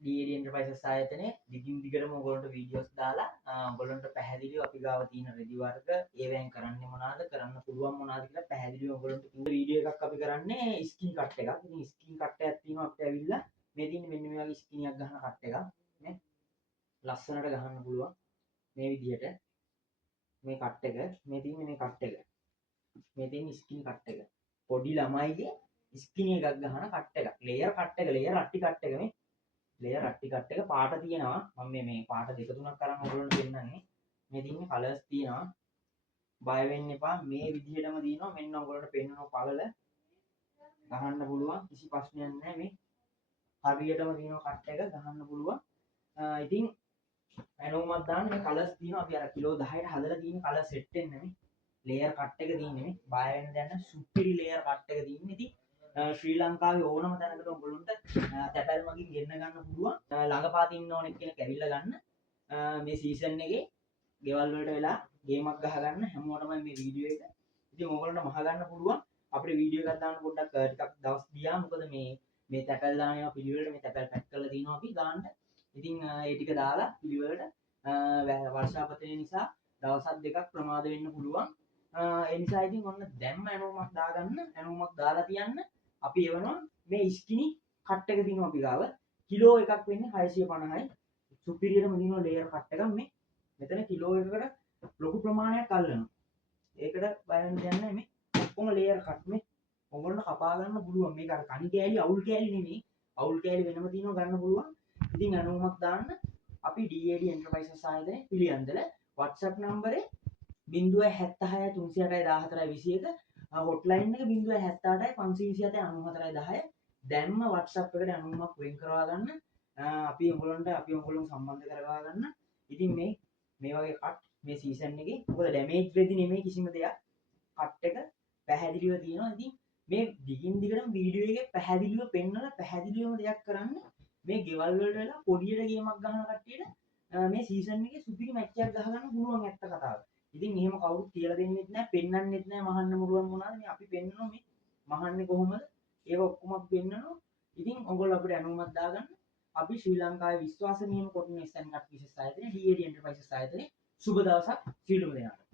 DAD Enterprises ආයතනයේ දිගින් දිගටම ඔයගොල්ලන්ට වීඩියෝස් දාලා ඔයගොල්ලන්ට පැහැදිලිව අපි ගාව තියෙන රෙදි වර්ග ඒවෙන් කරන්නේ මොනවාද කරන්න පුළුවන් මොනවාද කියලා පැහැදිලිව ඔයගොල්ලන්ට වීඩියෝ එකක් අපි කරන්නේ ස්කින් කට් එකක්. ඉතින් ස්කින් කට් එකක් තියෙනවා අපිට ඇවිල්ලා මේ තියෙන්නේ මෙන්න මේ වගේ ස්කිනියක් ගන්න කට් එකක් නේ. ලස්සනට ගහන්න පුළුවන් මේ විදිහට මේ කට් එක මේ තියෙන්නේ මේ කට් එක. මේ තියෙන්නේ ස්කින් කට් එක. පොඩි ළමයිගේ ස්කින් එකක් ගහන කට් එකක්. ලේයර් කට් එක ලේයර් අට්ටි කට් එක මේ ලේයර් අට්ටි කට් එක පාට තියෙනවා. මම මේ පාට දෙක තුනක් අරන් ඔයගොල්ලන්ට දෙන්නන්නේ. මේ තියෙන්නේ කලර්ස් තියෙනවා. බය වෙන්න එපා. මේ විදිහටම දිනනවා. මෙන්න ඔයගොල්ලන්ට පෙන්නන පළල ගහන්න පුළුවන්. කිසි ප්‍රශ්නයක් නැහැ මේ. හරියටම දිනන කට් එක ගහන්න පුළුවන්. ඉතින් ඇනෝමක් දාන්න මේ කලර්ස් තියෙනවා. අපි අර කිලෝ 10ට හදලා තියෙන කලර් සෙට් එක නෙමෙයි. ලේයර් කට් එක තියෙන්නේ මේ. බය වෙන්න දැන්න සුපිරි ලේයර් කට් එක තියෙන්නේ. ඉතින් ශ්‍රී ලංකාවේ ඕනම තැනකට ඔයගොල්ලන්ට තැපැල් මගින් ගෙන්න ගන්න පුළුවන්. ළඟපාත ඉන්න ඕනෙක් කෙනෙක් ඇවිල්ලා ගන්න. මේ සීසන් එකේ ගෙවල් වලට වෙලා ගේමක් ගහ ගන්න හැමෝටම මේ වීඩියෝ එක. ඉතින් ඕගොල්ලන්ට මහ ගන්න පුළුවන්. අපේ වීඩියෝ එකක් දාන්න පොඩ්ඩක් ටිකක් දවස් ගියා. මොකද මේ තැපැල් දාන ඒවා පිළිවෙලට මේ තැපැල් පැක් කරලා දිනවා අපි දාන්න. ඉතින් ඒ ටික දාලා පිළිවෙලට වර්ෂාපතනය නිසා දවසක් දෙකක් ප්‍රමාද වෙන්න පුළුවන්. ඒ නිසා ඉතින් ඔන්න දැම්ම ඇනෝමක් දාගන්න ඇනෝමක් දාලා තියන්න. අපි එවනවා මේ ස්කිනි කට් එක දිනවා අපි ගාව කිලෝ එකක් වෙන්නේ 650යි. සුපිරියරම දිනවා ලේයර් කට් එකක් මේ. මෙතන කිලෝ එකකට ලොකු ප්‍රමාණයක් අල්ලනවා. ඒකට බය වෙන්න දෙයක් නැහැ මේ. ඔක්කොම ලේයර් කට් මේ. ඔයගොල්ලෝ කපා ගන්න පුළුවන්. මේක අර කණි කෑලි අවුල් කෑලි නෙමෙයි. අවුල් කෑලි වෙනම දිනව ගන්න පුළුවන්. ඉතින් ඇනෝමක් දාන්න අපි DAD Enterprises ආයතනයේ පිළියන්දල WhatsApp නම්බරේ 076 308 14 21 හොට්ලයින් එක 078 527 94 10 දැන්ම WhatsApp එකට අනුමක් වෙන් කරවා ගන්න. අපි ඔයගොල්ලෝ සම්බන්ධ කරවා ගන්න. ඉතින් මේ වගේ කට් මේ සීසන් එකේ මොකද ඩැමේජ් වෙදි නෙමෙයි කිසිම දෙයක්. කට් එක පැහැදිලිව තියෙනවා. ඉතින් මේ දිගින් දිගටම වීඩියෝ එකේ පැහැදිලිව පෙන්නලා පැහැදිලිවම දෙයක් කරන්න. මේ ගෙවල් වලට වෙලා පොඩියට ගේමක් ගහන කට්ටියට මේ සීසන් එකේ සුපිරි මැච් එකක් ගහගන්න පුළුවන් ඇත්ත කතාව. ඉතින් එහෙම කවුරුත් කියලා දෙන්නෙත් නැහැ, පෙන්වන්නෙත් නැහැ මහන්න මුරුවන් මොනවාද මේ අපි පෙන්නනවා මේ මහන්නේ කොහොමද? ඒක ඔක්කොම අපි පෙන්නනවා. ඉතින් ඔයගොල්ලෝ අපිට අනුමත දාගන්න. අපි ශ්‍රී ලංකාවේ විශ්වාසනීයම කොටන SN කට් විශේෂ ආයතනයේ DAD Enterprises ආයතනයේ සුබ දවසක් සියලුම දෙනාට.